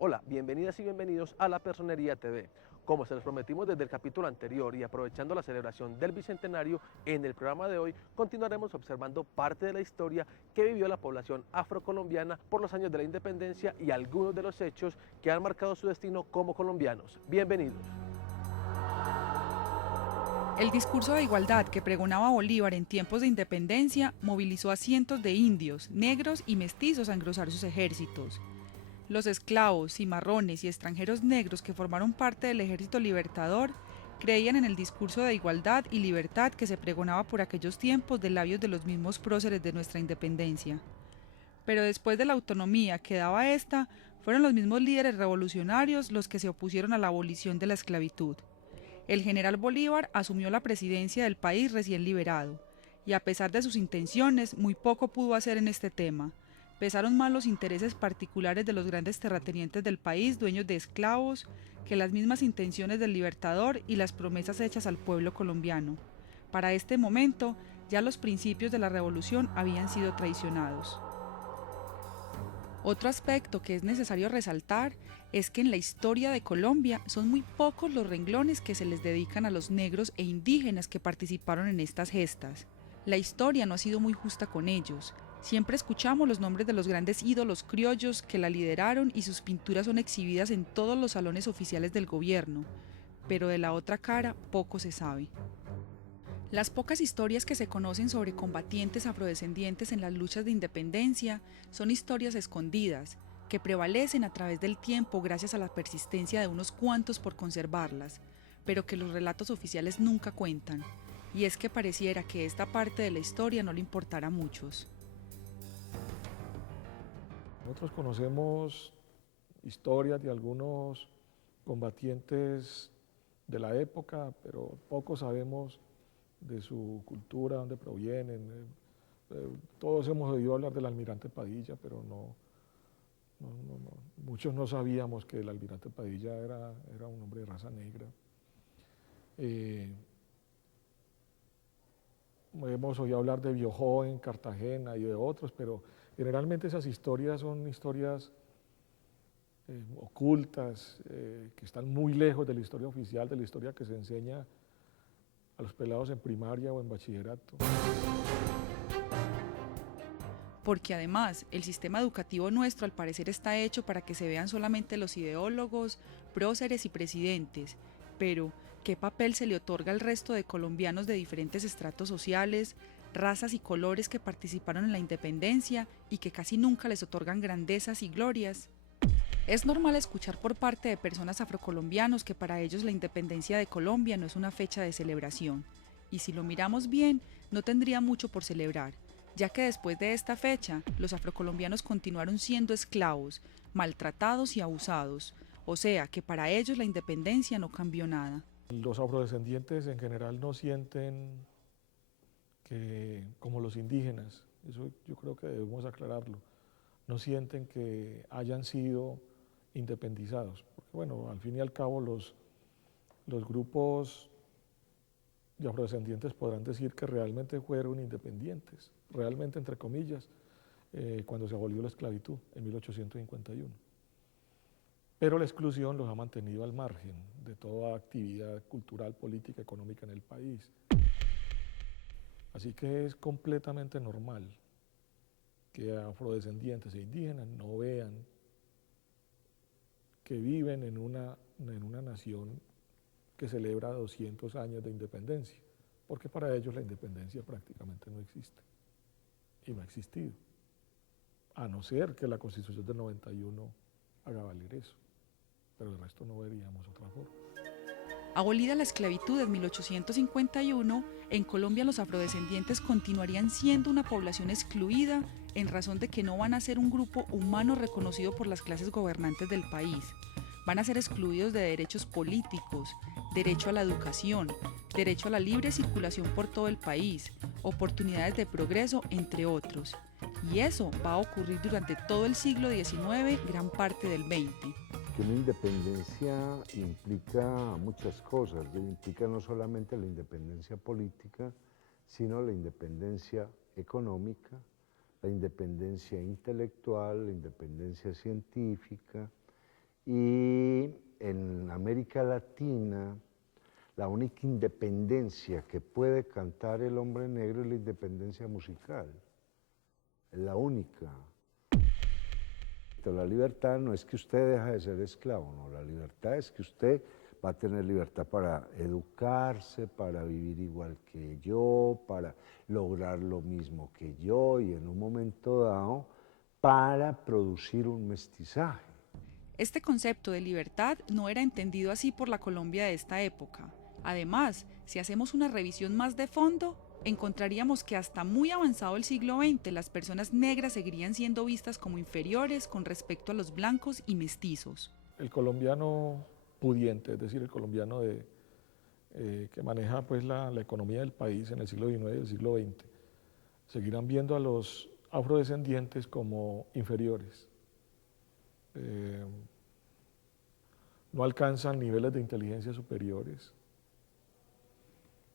Hola, bienvenidas y bienvenidos a La Personería TV. Como se los prometimos desde el capítulo anterior y aprovechando la celebración del Bicentenario, en el programa de hoy continuaremos observando parte de la historia que vivió la población afrocolombiana por los años de la independencia y algunos de los hechos que han marcado su destino como colombianos. Bienvenidos. El discurso de igualdad que pregonaba Bolívar en tiempos de independencia movilizó a cientos de indios, negros y mestizos a engrosar sus ejércitos. Los esclavos, cimarrones y extranjeros negros que formaron parte del ejército libertador creían en el discurso de igualdad y libertad que se pregonaba por aquellos tiempos de labios de los mismos próceres de nuestra independencia. Pero después de la autonomía que daba esta, fueron los mismos líderes revolucionarios los que se opusieron a la abolición de la esclavitud. El general Bolívar asumió la presidencia del país recién liberado, y a pesar de sus intenciones, muy poco pudo hacer en este tema. Pesaron más los intereses particulares de los grandes terratenientes del país, dueños de esclavos, que las mismas intenciones del libertador y las promesas hechas al pueblo colombiano. Para este momento, ya los principios de la revolución habían sido traicionados. Otro aspecto que es necesario resaltar es que en la historia de Colombia son muy pocos los renglones que se les dedican a los negros e indígenas que participaron en estas gestas. La historia no ha sido muy justa con ellos. Siempre escuchamos los nombres de los grandes ídolos criollos que la lideraron y sus pinturas son exhibidas en todos los salones oficiales del gobierno, pero de la otra cara poco se sabe. Las pocas historias que se conocen sobre combatientes afrodescendientes en las luchas de independencia son historias escondidas, que prevalecen a través del tiempo gracias a la persistencia de unos cuantos por conservarlas, pero que los relatos oficiales nunca cuentan, y es que pareciera que esta parte de la historia no le importara a muchos. Nosotros conocemos historias de algunos combatientes de la época, pero poco sabemos de su cultura, dónde provienen. Todos hemos oído hablar del almirante Padilla, pero muchos no sabíamos que el almirante Padilla era un hombre de raza negra. Eh, Hemos oído hablar de Biojó en Cartagena y de otros, pero generalmente esas historias son historias ocultas, que están muy lejos de la historia oficial, de la historia que se enseña a los pelados en primaria o en bachillerato. Porque además el sistema educativo nuestro al parecer está hecho para que se vean solamente los ideólogos, próceres y presidentes, pero ¿qué papel se le otorga al resto de colombianos de diferentes estratos sociales, razas y colores que participaron en la independencia y que casi nunca les otorgan grandezas y glorias? Es normal escuchar por parte de personas afrocolombianos que para ellos la independencia de Colombia no es una fecha de celebración, y si lo miramos bien, no tendría mucho por celebrar, ya que después de esta fecha, los afrocolombianos continuaron siendo esclavos, maltratados y abusados, o sea que para ellos la independencia no cambió nada. Los afrodescendientes en general no sienten que, como los indígenas, eso yo creo que debemos aclararlo, no sienten que hayan sido independizados, porque bueno, al fin y al cabo los grupos de afrodescendientes podrán decir que realmente fueron independientes, realmente entre comillas, cuando se abolió la esclavitud en 1851. Pero la exclusión los ha mantenido al margen de toda actividad cultural, política, económica en el país. Así que es completamente normal que afrodescendientes e indígenas no vean que viven en una nación que celebra 200 años de independencia, porque para ellos la independencia prácticamente no existe y no ha existido, a no ser que la Constitución del 91 haga valer eso, pero el resto no veríamos otra forma. Abolida la esclavitud en 1851, en Colombia los afrodescendientes continuarían siendo una población excluida en razón de que no van a ser un grupo humano reconocido por las clases gobernantes del país. Van a ser excluidos de derechos políticos, derecho a la educación, derecho a la libre circulación por todo el país, oportunidades de progreso, entre otros. Y eso va a ocurrir durante todo el siglo XIX, gran parte del XX. Que una independencia implica muchas cosas, implica no solamente la independencia política, sino la independencia económica, la independencia intelectual, la independencia científica Y en América Latina, la única independencia que puede cantar el hombre negro es la independencia musical. Es la única. La libertad no es que usted deja de ser esclavo, no, la libertad es que usted va a tener libertad para educarse, para vivir igual que yo, para lograr lo mismo que yo y en un momento dado para producir un mestizaje. Este concepto de libertad no era entendido así por la Colombia de esta época. Además, si hacemos una revisión más de fondo, encontraríamos que hasta muy avanzado el siglo XX las personas negras seguirían siendo vistas como inferiores con respecto a los blancos y mestizos. El colombiano pudiente, es decir, el colombiano que maneja pues, la economía del país en el siglo XIX y el siglo XX, seguirán viendo a los afrodescendientes como inferiores. No alcanzan niveles de inteligencia superiores,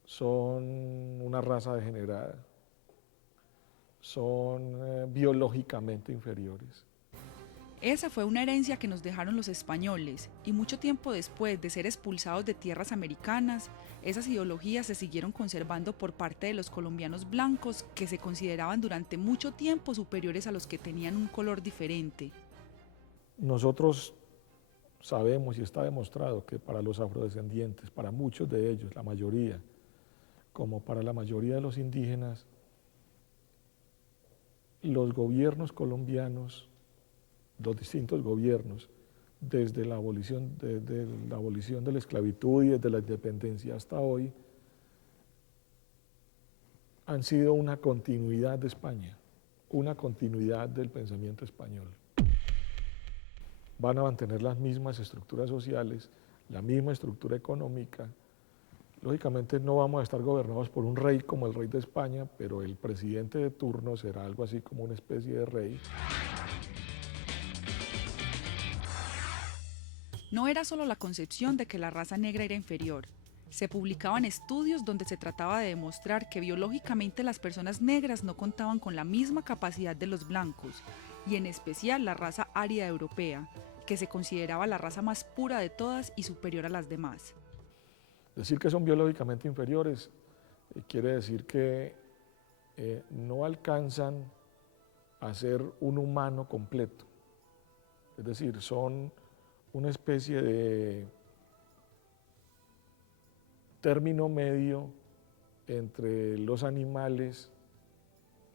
son una raza degenerada, son biológicamente inferiores. Esa fue una herencia que nos dejaron los españoles, y mucho tiempo después de ser expulsados de tierras americanas, esas ideologías se siguieron conservando por parte de los colombianos blancos que se consideraban durante mucho tiempo superiores a los que tenían un color diferente. Nosotros sabemos y está demostrado que para los afrodescendientes, para muchos de ellos, la mayoría, como para la mayoría de los indígenas, los gobiernos colombianos, los distintos gobiernos, desde la abolición de la esclavitud y desde la independencia hasta hoy, han sido una continuidad de España, una continuidad del pensamiento español. Van a mantener las mismas estructuras sociales, la misma estructura económica. Lógicamente no vamos a estar gobernados por un rey como el rey de España, pero el presidente de turno será algo así como una especie de rey. No era solo la concepción de que la raza negra era inferior. Se publicaban estudios donde se trataba de demostrar que biológicamente las personas negras no contaban con la misma capacidad de los blancos, y en especial la raza árida europea, que se consideraba la raza más pura de todas y superior a las demás. Decir que son biológicamente inferiores quiere decir que no alcanzan a ser un humano completo. Es decir, son una especie de término medio entre los animales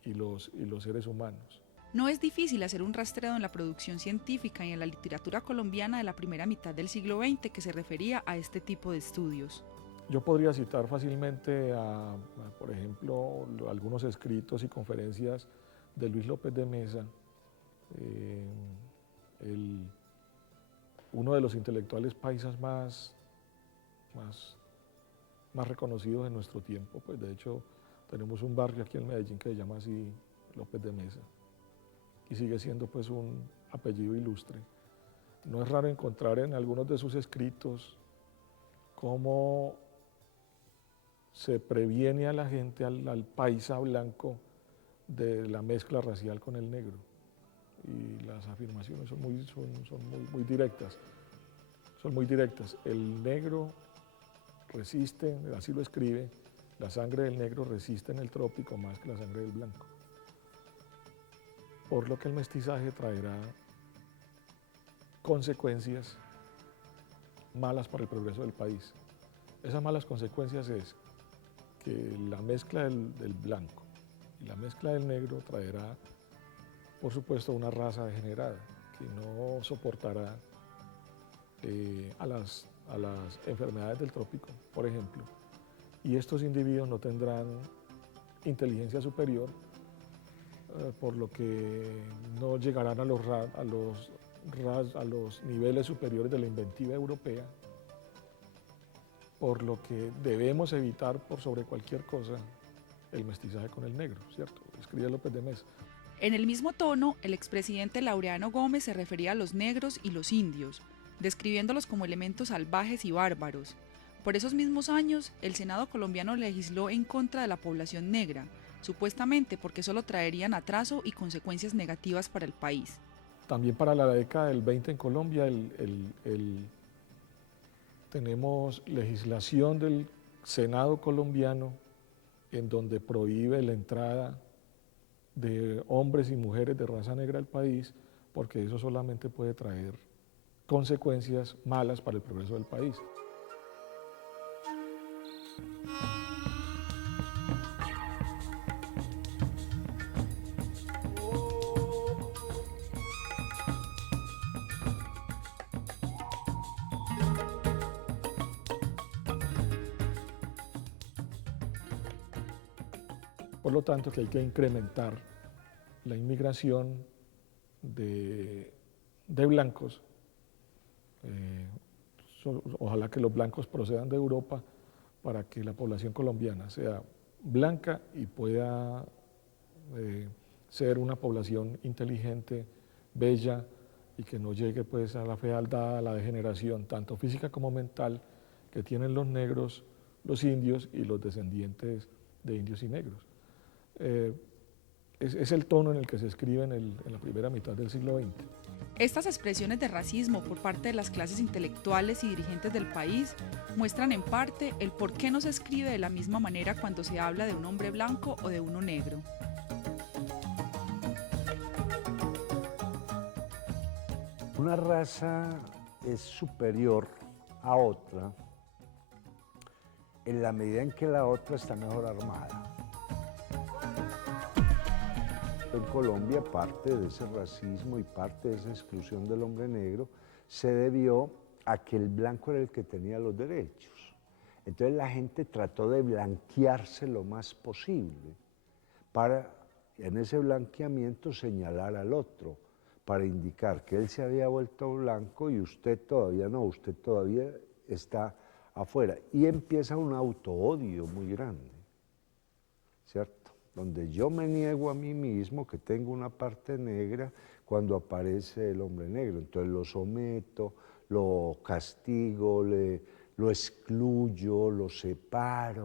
y los seres humanos. No es difícil hacer un rastreo en la producción científica y en la literatura colombiana de la primera mitad del siglo XX que se refería a este tipo de estudios. Yo podría citar fácilmente por ejemplo, algunos escritos y conferencias de Luis López de Mesa, uno de los intelectuales paisas más reconocidos en nuestro tiempo. Pues de hecho, tenemos un barrio aquí en Medellín que se llama así López de Mesa, y sigue siendo pues un apellido ilustre. No es raro encontrar en algunos de sus escritos cómo se previene a la gente, al paisa blanco, de la mezcla racial con el negro. Y las afirmaciones son muy directas. Son muy directas. El negro resiste, así lo escribe, la sangre del negro resiste en el trópico más que la sangre del blanco. Por lo que el mestizaje traerá consecuencias malas para el progreso del país. Esas malas consecuencias es que la mezcla del blanco y la mezcla del negro traerá, por supuesto, una raza degenerada que no soportará a las enfermedades del trópico, por ejemplo, y estos individuos no tendrán inteligencia superior, por lo que no llegarán a los niveles superiores de la inventiva europea, por lo que debemos evitar por sobre cualquier cosa el mestizaje con el negro, ¿cierto? Escribe López de Mesa. En el mismo tono, el expresidente Laureano Gómez se refería a los negros y los indios, describiéndolos como elementos salvajes y bárbaros. Por esos mismos años, el Senado colombiano legisló en contra de la población negra, supuestamente porque solo traerían atraso y consecuencias negativas para el país. También para la década del 20 en Colombia tenemos legislación del Senado colombiano en donde prohíbe la entrada de hombres y mujeres de raza negra al país, porque eso solamente puede traer consecuencias malas para el progreso del país. Por lo tanto, que hay que incrementar la inmigración de blancos. Ojalá que los blancos procedan de Europa para que la población colombiana sea blanca y pueda ser una población inteligente, bella, y que no llegue pues a la fealdad, a la degeneración, tanto física como mental, que tienen los negros, los indios y los descendientes de indios y negros. Es el tono en el que se escribe en la primera mitad del siglo XX. Estas expresiones de racismo por parte de las clases intelectuales y dirigentes del país muestran en parte el por qué no se escribe de la misma manera cuando se habla de un hombre blanco o de uno negro. Una raza es superior a otra en la medida en que la otra está mejor armada. En Colombia, parte de ese racismo y parte de esa exclusión del hombre negro se debió a que el blanco era el que tenía los derechos. Entonces la gente trató de blanquearse lo más posible para, en ese blanqueamiento, señalar al otro, para indicar que él se había vuelto blanco y usted todavía no, usted todavía está afuera. Y empieza un autoodio muy grande, ¿cierto? Donde yo me niego a mí mismo que tengo una parte negra cuando aparece el hombre negro. Entonces lo someto, lo castigo, lo excluyo, lo separo.